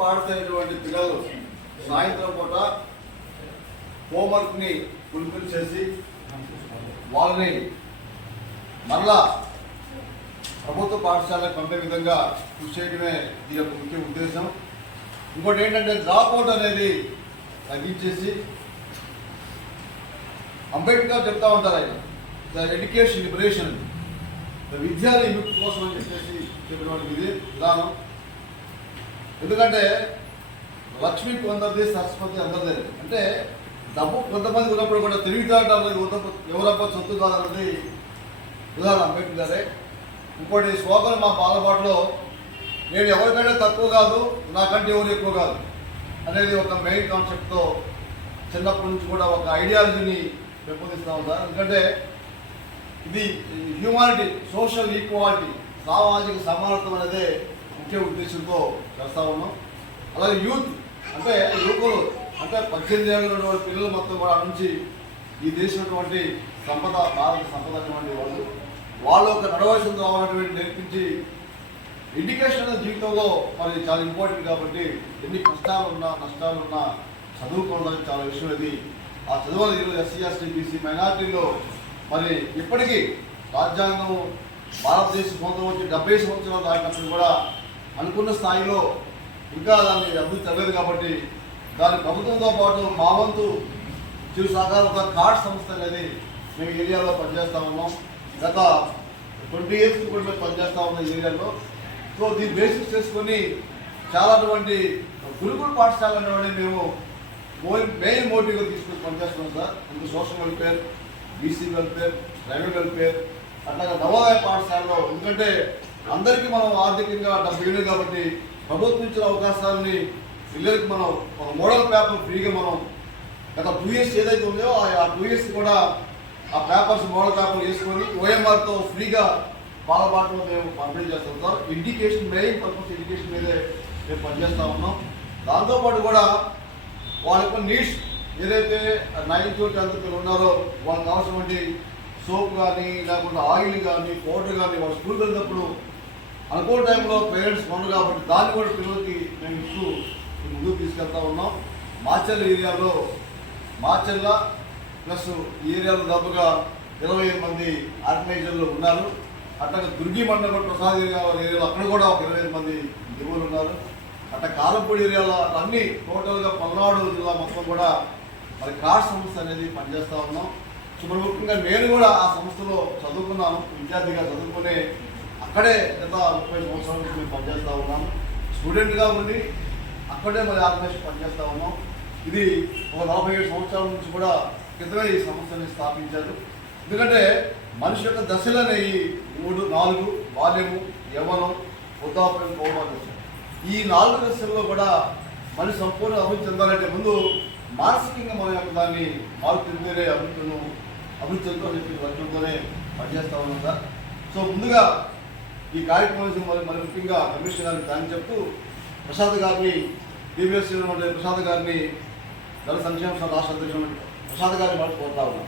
పాడుతున్నటువంటి పిల్లలు సాయంత్రం పూట హోంవర్క్ని ఫుల్ఫిల్ చేసి వాళ్ళని మరలా ప్రభుత్వ పాఠశాలకు పంపే విధంగా కృషి చేయడమే ఈ యొక్క ముఖ్య ఉద్దేశం. ఇంకోటి ఏంటంటే డ్రాప్ అవుట్ అనేది తగ్గించేసి అంబేద్కర్ చెప్తా ఉంటారు ఆయన ద ఎడ్యుకేషన్ లిబరేషన్ ద విద్యా విముక్తి కోసం అని చెప్పేసి చెప్పినటువంటి ఇది విధానం. ఎందుకంటే లక్ష్మి కొందరిది సరస్వతి అందరిది. అంటే డబ్బు కొంతమంది ఉన్నప్పుడు కూడా తెలివితేటలు ఎవరప్ప సొత్తు కాదన్నది ఉదాహరణ అంబేద్కర్ గారే. ఇంకోటి శ్లోకం మా బాలపాటలో నేను ఎవరికంటే తక్కువ కాదు నాకంటే ఎవరు ఎక్కువ కాదు అనేది ఒక మెయిన్ కాన్సెప్ట్తో చిన్నప్పటి నుంచి కూడా ఒక ఐడియాలజీని పెంపొందిస్తాము సార్. ఎందుకంటే ఇది హ్యూమానిటీ సోషల్ ఈక్వాలిటీ సామాజిక సమానత్వం అనేదే ముఖ్య ఉద్దేశంతో చేస్తా ఉన్నాం. అలాగే యూత్ అంటే యువకులు అంటే పద్దెనిమిది ఏళ్ళ పిల్లలు మొత్తం కూడా నుంచి ఈ దేశమైనటువంటి సంపద భారత సంపద అటువంటి వాళ్ళు వాళ్ళు ఒక నడవలసిన రావాలనేటువంటి నేర్పించి ఎడ్యుకేషన్ అనేది జీవితంలో మరి చాలా ఇంపార్టెంట్ కాబట్టి ఎన్ని కష్టాలు ఉన్నా నష్టాలు ఉన్నా చదువుకోవడం చాలా విషయం ఇది. ఆ చదువులు ఈరోజు ఎస్సీ ఎస్టీ బీసీ మైనార్టీలో మరి ఇప్పటికీ రాజ్యాంగం భారతదేశం సొంతం వచ్చి డెబ్బై సంవత్సరాలు దాటినప్పుడు కూడా అనుకున్న స్థాయిలో ఇంకా దాన్ని అభివృద్ధి తగ్గదు కాబట్టి దాని ప్రభుత్వంతో పాటు మా వంతు చిరు సహకారంతో కార్డ్ సంస్థ అనేది మేము ఏరియాలో పనిచేస్తా ఉన్నాం. గత ట్వంటీ ఇయర్స్ కూడా మేము పనిచేస్తా ఉన్నాం ఏరియాలో. సో దీన్ని బేసిస్ చేసుకొని చాలా అటువంటి గురుకుల పాఠశాల అనేవి మేము మెయిన్ మోటివ్గా తీసుకొని పనిచేస్తున్నాం సార్. ఇందుకు social welfare BC welfare railway welfare అట్లాగే నవోదయ పాఠశాలలో ఎందుకంటే అందరికీ మనం ఆర్థికంగా డబ్బు ఇవ్వలేదు కాబట్టి ప్రభుత్వం ఇచ్చిన అవకాశాలని పిల్లలకి మనం మన మోడల్ పేపర్ ఫ్రీగా మనం గత టూ ఇయర్స్ ఏదైతే ఉందో ఆ టూ ఇయర్స్ కూడా ఆ పేపర్స్ మోడల్ పేపర్ వేసుకొని ఓఎంఆర్తో ఫ్రీగా బాలబాటలో మేము పంపిణీ చేస్తాం sir. Education main purpose education మీదే మేము పనిచేస్తూ ఉన్నాం. దాంతోపాటు కూడా వాళ్ళ యొక్క నీడ్స్ ఏదైతే నైన్త్ టెన్త్ పిల్లలు ఉన్నారో వాళ్ళకి కావాల్సినటువంటి సోప్ కానీ లేకుండా ఆయిల్ కానీ పౌడర్ కానీ వాళ్ళు స్కూల్కి వెళ్ళినప్పుడు అనుకో టైంలో పేరెంట్స్ కొనరు కాబట్టి దాన్ని కూడా పిల్లలకి మేము ఇస్తూ ముందుకు తీసుకెళ్తా ఉన్నాం. మాచెల్ల ఏరియాలో మాచెల్ల ప్లస్ ఈ ఏరియాలో దాదాపుగా ఇరవై ఐదు మంది ఆర్గనైజర్లు ఉన్నారు. అట్లాగే దుర్గి మండలం ప్రసాద్ ఏరియా ఏరియాలో అక్కడ కూడా ఒక ఇరవై ఐదు మంది దిగువలు ఉన్నారు. అట్లా కాలంపూడి ఏరియాలో అన్ని టోటల్గా పల్నాడు జిల్లా మొత్తం కూడా మరి కార్ సంస్థ అనేది పనిచేస్తూ ఉన్నాం. సుప్రముఖంగా ముఖ్యంగా నేను కూడా ఆ సంస్థలో చదువుకున్నాను. విద్యార్థిగా చదువుకునే అక్కడే గత ముప్పై సంవత్సరాల నుంచి మేము పనిచేస్తూ ఉన్నాం. స్టూడెంట్గా ఉండి అక్కడే మరి ఆర్గనైజేషన్ పనిచేస్తూ ఉన్నాం. ఇది ఒక నలభై ఏడు సంవత్సరాల నుంచి కూడా క్రితమే ఈ సంస్థని స్థాపించారు. ఎందుకంటే మనిషి యొక్క దశలనే ఈ మూడు నాలుగు బాల్యము యవ్వనం వృద్ధాప్యం పౌర్ణం ఈ నాలుగు దశల్లో కూడా మనిషి సంపూర్ణ అభివృద్ధి చెందాలంటే ముందు మానసికంగా మన యొక్క దాన్ని మార్పు చెందితే అభివృద్ధిను అభివృద్ధి చెందుతామని చెప్పి లక్ష్యంతోనే పనిచేస్తా ఉన్నాం సార్. సో ముందుగా ఈ కార్యక్రమం మరి మరి ముఖ్యంగా కమిషనర్ దాన్ని చెప్తూ ప్రసాద్ గారిని బీబీఎస్ ప్రసాద్ గారిని దళ సంక్షేమ రాష్ట్ర అధ్యక్షుడు ప్రసాద్ గారిని కోరుతా ఉన్నాం.